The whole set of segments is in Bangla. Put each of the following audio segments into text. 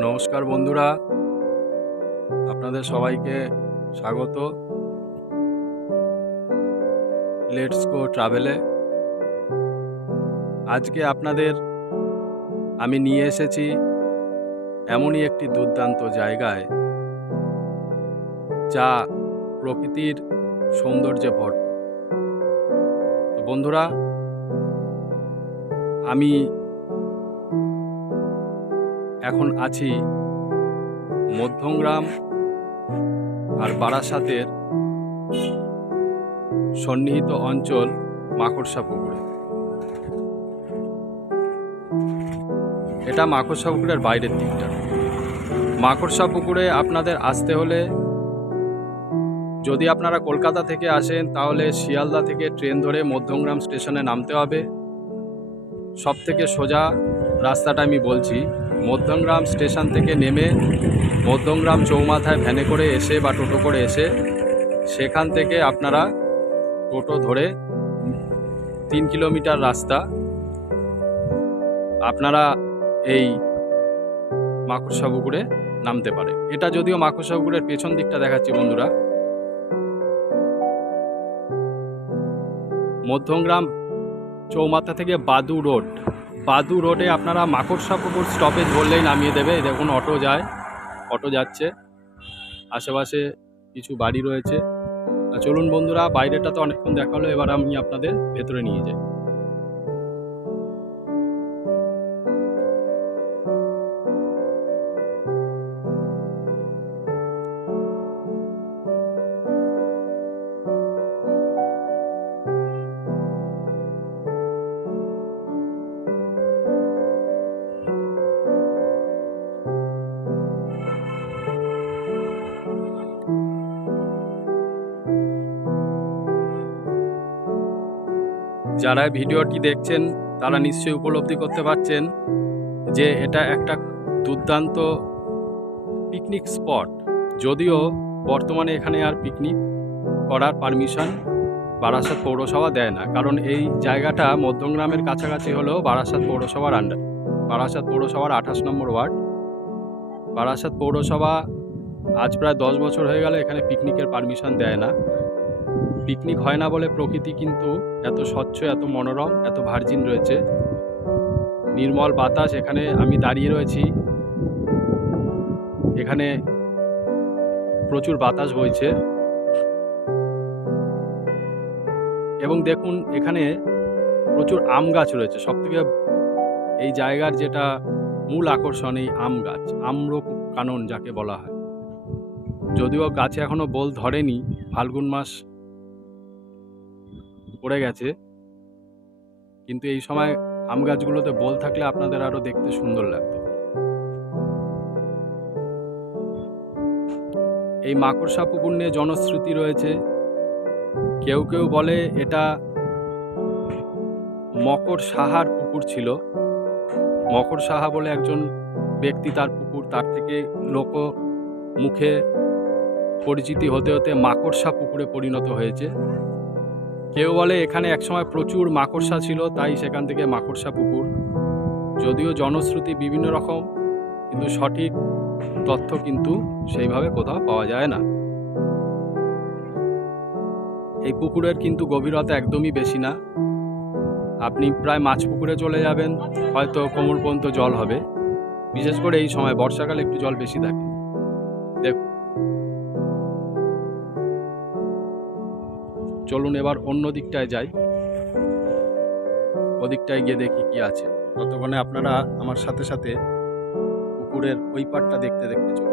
নমস্কার বন্ধুরা, আপনাদের সবাইকে স্বাগত লেটস গো ট্রাভেলে। আজকে আপনাদের আমি নিয়ে এসেছি এমনই একটি দুর্দান্ত জায়গায় যা প্রকৃতির সৌন্দর্যে ভরপুর। তো বন্ধুরা, আমি এখন আছি মধ্যমগ্রাম আর বারাসাতের সন্নিহিত অঞ্চল মাকড়সা পুকুরে। এটা মাকড়সা পুকুরের বাইরের দিকটা। মাকড়সা পুকুরে আপনাদের আসতে হলে, যদি আপনারা কলকাতা থেকে আসেন তাহলে শিয়ালদা থেকে ট্রেন ধরে মধ্যমগ্রাম স্টেশনে নামতে হবে। সব থেকে সোজা রাস্তাটা আমি বলছি, মধ্যমগ্রাম স্টেশন থেকে নেমে মধ্যমগ্রাম চৌমাথায় ভ্যানে করে এসে বা টোটো করে এসে সেখান থেকে আপনারা টোটো ধরে 3 কিলোমিটার রাস্তা আপনারা এই মাকড়সা পুকুরে নামতে পারে। এটা যদিও মাকড়সা পুকুরের পেছন দিকটা দেখাচ্ছি বন্ধুরা। মধ্যমগ্রাম চৌমাথা থেকে বাদু রোডে আপনারা মাকড়সা পুকুর স্টপেজ বললেই নামিয়ে দেবে। দেখুন অটো যাচ্ছে, আশেপাশে কিছু বাড়ি রয়েছে। চলুন বন্ধুরা, বাইরেটা তো অনেকক্ষণ দেখা হলো, এবার আমি আপনাদের ভেতরে নিয়ে যাই। যারা ভিডিওটি দেখছেন তারা নিশ্চয়ই উপলব্ধি করতে পারছেন যে এটা একটা দুর্দান্ত পিকনিক স্পট। যদিও বর্তমানে এখানে আর পিকনিক করার পারমিশন বারাসাত পৌরসভা দেয় না, কারণ এই জায়গাটা মধ্যমগ্রামের কাছাকাছি হলেও বারাসাত পৌরসভার আন্ডার। বারাসাত পৌরসভার 28 নম্বর ওয়ার্ড। বারাসাত পৌরসভা আজ প্রায় 10 বছর হয়ে গেল এখানে পিকনিকের পারমিশন দেয় না। পিকনিক হয় না বলে প্রকৃতি কিন্তু এত স্বচ্ছ, এত মনোরম, এত ভার্জিন রয়েছে। নির্মল বাতাস, এখানে আমি দাঁড়িয়ে রয়েছি, এখানে প্রচুর বাতাস বইছে। এবং দেখুন এখানে প্রচুর আম গাছ রয়েছে। সবথেকে এই জায়গার যেটা মূল আকর্ষণ এই আম গাছ, আম্রকানন যাকে বলা হয়। যদিও গাছে এখনো বোল ধরেনি, ফাল্গুন মাস পড়ে গেছে, কিন্তু এই সময় আম গাছগুলোতে বোল থাকলে আপনাদের আরো দেখতে সুন্দর লাগতো। এই মাকড়সা পুকুর নিয়ে জনশ্রুতি রয়েছে। কেউ কেউ বলে এটা মকর সাহার পুকুর ছিল। মকর সাহা বলে একজন ব্যক্তি, তার পুকুর, তার থেকে লোক মুখে পরিচিতি হতে হতে মাকড়সা পুকুরে পরিণত হয়েছে। কেউ বলে এখানে একসময় প্রচুর মাকড়সা ছিল, তাই সেখান থেকে মাকড়সা পুকুর। যদিও জনশ্রুতি বিভিন্ন রকম, কিন্তু সঠিক তথ্য কিন্তু সেইভাবে কোথাও পাওয়া যায় না। এই পুকুরের কিন্তু গভীরতা একদমই বেশি না। আপনি প্রায় মাছ পুকুরে চলে যাবেন, হয়তো কোমর পর্যন্ত জল হবে। বিশেষ করে এই সময় বর্ষাকালে একটু জল বেশি থাকে। দেখুন, চলুন এবার অন্য দিকটায় যাই, ওদিকটায় গিয়ে দেখি কি আছে। ততক্ষণে আপনারা আমার সাথে সাথে পুকুরের ওই পাটটা দেখতে দেখতে চলুন।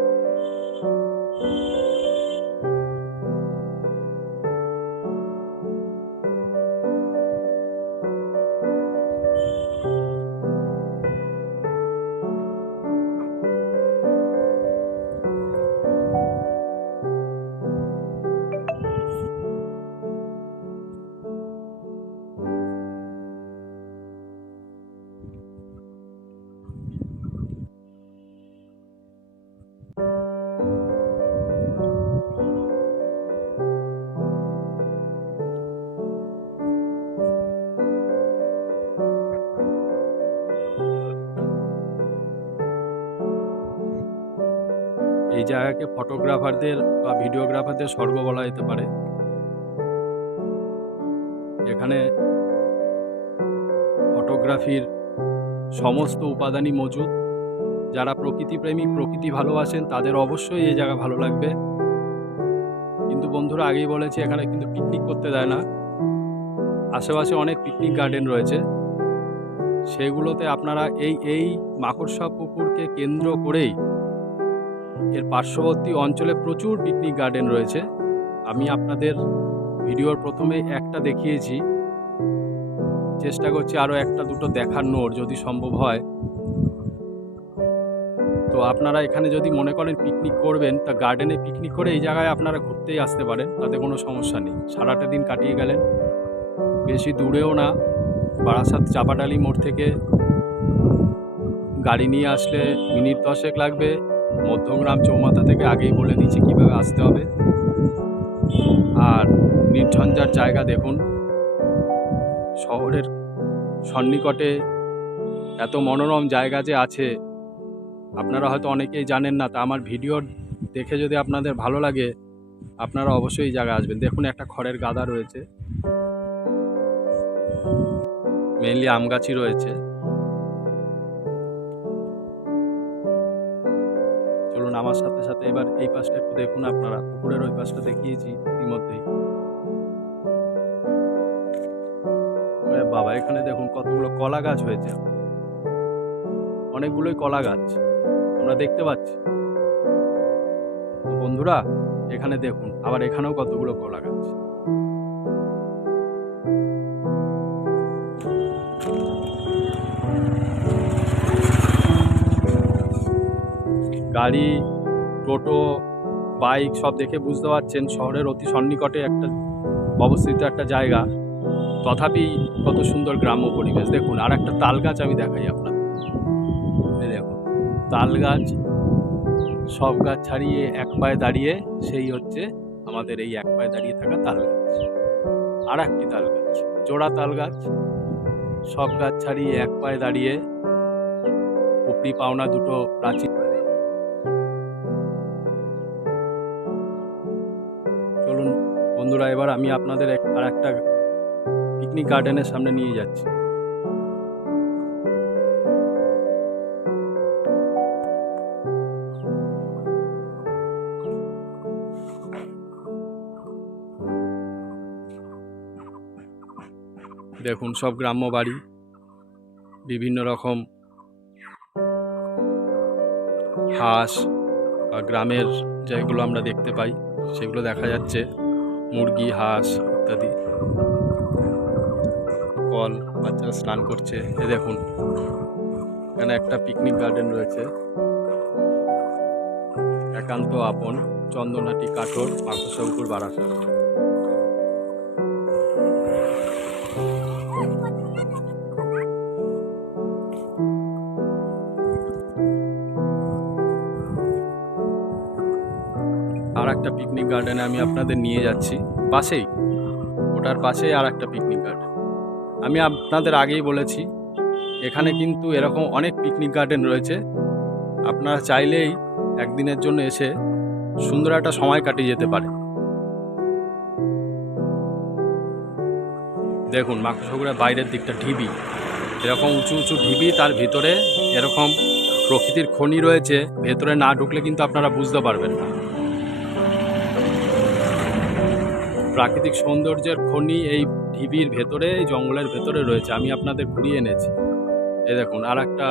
এই জায়গাকে ফটোগ্রাফারদের বা ভিডিওগ্রাফারদের স্বর্গ বলা যেতে পারে। এখানে ফটোগ্রাফির সমস্ত উপাদানই মজুদ। যারা প্রকৃতিপ্রেমী, প্রকৃতি ভালোবাসেন, তাদের অবশ্যই এই জায়গা ভালো লাগবে। কিন্তু বন্ধুরা, আগেই বলেছি এখানে কিন্তু পিকনিক করতে দেয় না। আশেপাশে অনেক পিকনিক গার্ডেন রয়েছে, সেগুলোতে আপনারা এই মাকড়সা পুকুরকে কেন্দ্র করেই এর পার্শ্ববর্তী অঞ্চলে প্রচুর পিকনিক গার্ডেন রয়েছে। আমি আপনাদের ভিডিওর প্রথমে একটা দেখিয়েছি, চেষ্টা করছি আরও একটা দুটো দেখানোর যদি সম্ভব হয়। তো আপনারা এখানে যদি মনে করেন পিকনিক করবেন, তা গার্ডেনে পিকনিক করে এই জায়গায় আপনারা ঘুরতেই আসতে পারেন, তাতে কোনো সমস্যা নেই। সারাটা দিন কাটিয়ে গেলেন, বেশি দূরেও না। বারাসাত চাপাডালি মোড় থেকে গাড়ি নিয়ে আসলে মিনিট 10 লাগবে। মধ্যমগ্রাম চৌমাথা থেকে আগেই বলে দিচ্ছি কীভাবে আসতে হবে। আর নির্ঝঞ্ঝাট জায়গা দেখুন, শহরের সন্নিকটে এত মনোরম জায়গা যে আছে আপনারা হয়তো অনেকেই জানেন না। তা আমার ভিডিও দেখে যদি আপনাদের ভালো লাগে, আপনারা অবশ্যই এই জায়গায় আসবেন। দেখুন, একটা খড়ের গাদা রয়েছে, মেইনলি আম গাছই রয়েছে। চলুন আমার সাথে সাথে এবার এই পাশটা একটু দেখুন। আপনারা পুকুরের ওই পাশটা দেখিয়েছি ইতিমধ্যেই। বাবা, এখানে দেখুন কতগুলো কলা গাছ হয়েছে, অনেকগুলোই কলা গাছ আমরা দেখতে পাচ্ছি। তো বন্ধুরা, এখানে দেখুন আবার এখানেও কতগুলো কলা গাছ। গাড়ি, টোটো, বাইক সব দেখে বুঝতে পারছেন শহরের অতি সন্নিকটে একটা অবস্থিত একটা জায়গা, তথাপি কত সুন্দর গ্রাম্য পরিবেশ। দেখুন, আর একটা তাল গাছ আমি দেখাই আপনার। এই দেখুন, তাল গাছ, সব গাছ ছাড়িয়ে এক পায়ে দাঁড়িয়ে, সেই হচ্ছে আমাদের এই এক পায়ে দাঁড়িয়ে থাকা তাল গাছ। আর একটি তাল গাছ, জোড়া তাল গাছ, সব গাছ ছাড়িয়ে এক পায়ে দাঁড়িয়ে, উপরি পাওনা দুটো প্রাচীন। চলুন বন্ধুরা, এবার আমি আপনাদের আর একটা পিকনিক গার্ডেনের সামনে নিয়ে যাচ্ছি। দেখুন, সব গ্রাম্য বাড়ি, বিভিন্ন রকম হাঁস বা গ্রামের যেগুলো আমরা দেখতে পাই সেগুলো দেখা যাচ্ছে, মুরগি, হাঁস ইত্যাদি। কল, বাচ্চারা স্নান করছে। এ দেখুন, এখানে একটা পিকনিক গার্ডেন রয়েছে, একান্ত আপন, চন্দনাটি কাঠোর, মাকড়সাপুকুর, বারাসাত। আর একটা পিকনিক গার্ডেনে আমি আপনাদের নিয়ে যাচ্ছি, পাশেই, ওটার পাশেই আর একটা পিকনিক গার্ডেন। আমি আপনাদের আগেই বলেছি এখানে কিন্তু এরকম অনেক পিকনিক গার্ডেন রয়েছে। আপনারা চাইলেই একদিনের জন্য এসে সুন্দর একটা সময় কাটিয়ে যেতে পারে। দেখুন, মাকড়সাপুকুরের বাইরের দিকটা ঢিবি, এরকম উঁচু উঁচু ঢিবি, তার ভিতরে এরকম প্রকৃতির খনি রয়েছে। ভেতরে না ঢুকলে কিন্তু আপনারা বুঝতে পারবেন না। প্রাকৃতিক সৌন্দর্যের খনি এই ঢিবির ভেতরে, এই জঙ্গলের ভেতরে রয়েছে। আমি আপনাদের ঘুরিয়ে এনেছি। এই দেখুন, আর একটা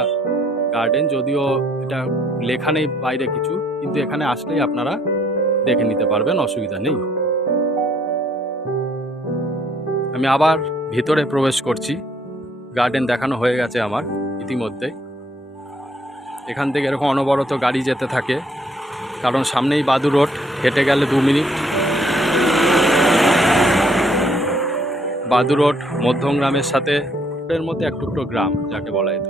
গার্ডেন, যদিও এটা লেখা নেই বাইরে কিছু, কিন্তু এখানে আসলেই আপনারা দেখে নিতে পারবেন, অসুবিধা নেই। আমি আবার ভিতরে প্রবেশ করছি। গার্ডেন দেখানো হয়ে গেছে আমার ইতিমধ্যে। এখান থেকে এরকম অনবরত গাড়ি যেতে থাকে, কারণ সামনেই বাদু রোড, হেঁটে গেলে 2 মিনিট। বাদু রোড মধ্যমগ্রামের সাথে এর মধ্যে এক টুকরো গ্রাম যাকে বলা যেত।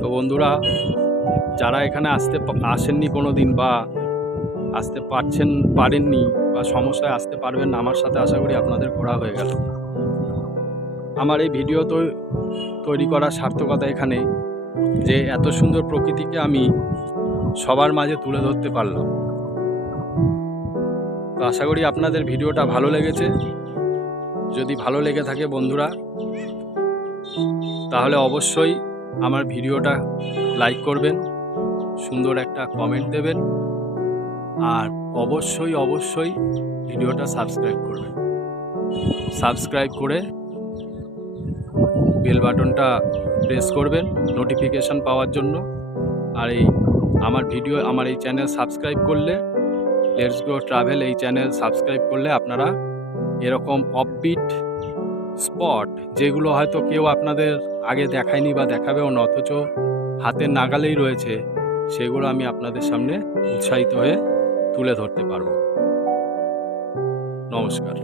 তো বন্ধুরা, যারা এখানে আসেননি কোনো দিন, বা আসতে পারেননি, বা সমস্যায় আসতে পারবেন না, আমার সাথে আশা করি আপনাদের ঘোরা হয়ে গেল। আমার এই ভিডিও তো তৈরি করার সার্থকতা এখানেই যে এত সুন্দর প্রকৃতিকে আমি সবার মাঝে তুলে ধরতে পারলাম। তো আশা করি আপনাদের ভিডিওটা ভালো লেগেছে। যদি ভালো লেগে থাকে বন্ধুরা, তাহলে অবশ্যই আমার ভিডিওটা লাইক করবেন, সুন্দর একটা কমেন্ট দেবেন, আর অবশ্যই ভিডিওটা সাবস্ক্রাইব করবেন। সাবস্ক্রাইব করে বেল বাটনটা প্রেস করবেন নোটিফিকেশান পাওয়ার জন্য। আর আমার এই চ্যানেল সাবস্ক্রাইব করলে, লেটস গো ট্রাভেল এই চ্যানেল সাবস্ক্রাইব করলে আপনারা এরকম অফবিট স্পট, যেগুলো হয়তো কেউ আপনাদের আগে দেখায়নি বা দেখাবেও না, অথচ হাতের নাগালেই রয়েছে, সেগুলো আমি আপনাদের সামনে উৎসাহিত হয়ে তুলে ধরতে পারবো। নমস্কার।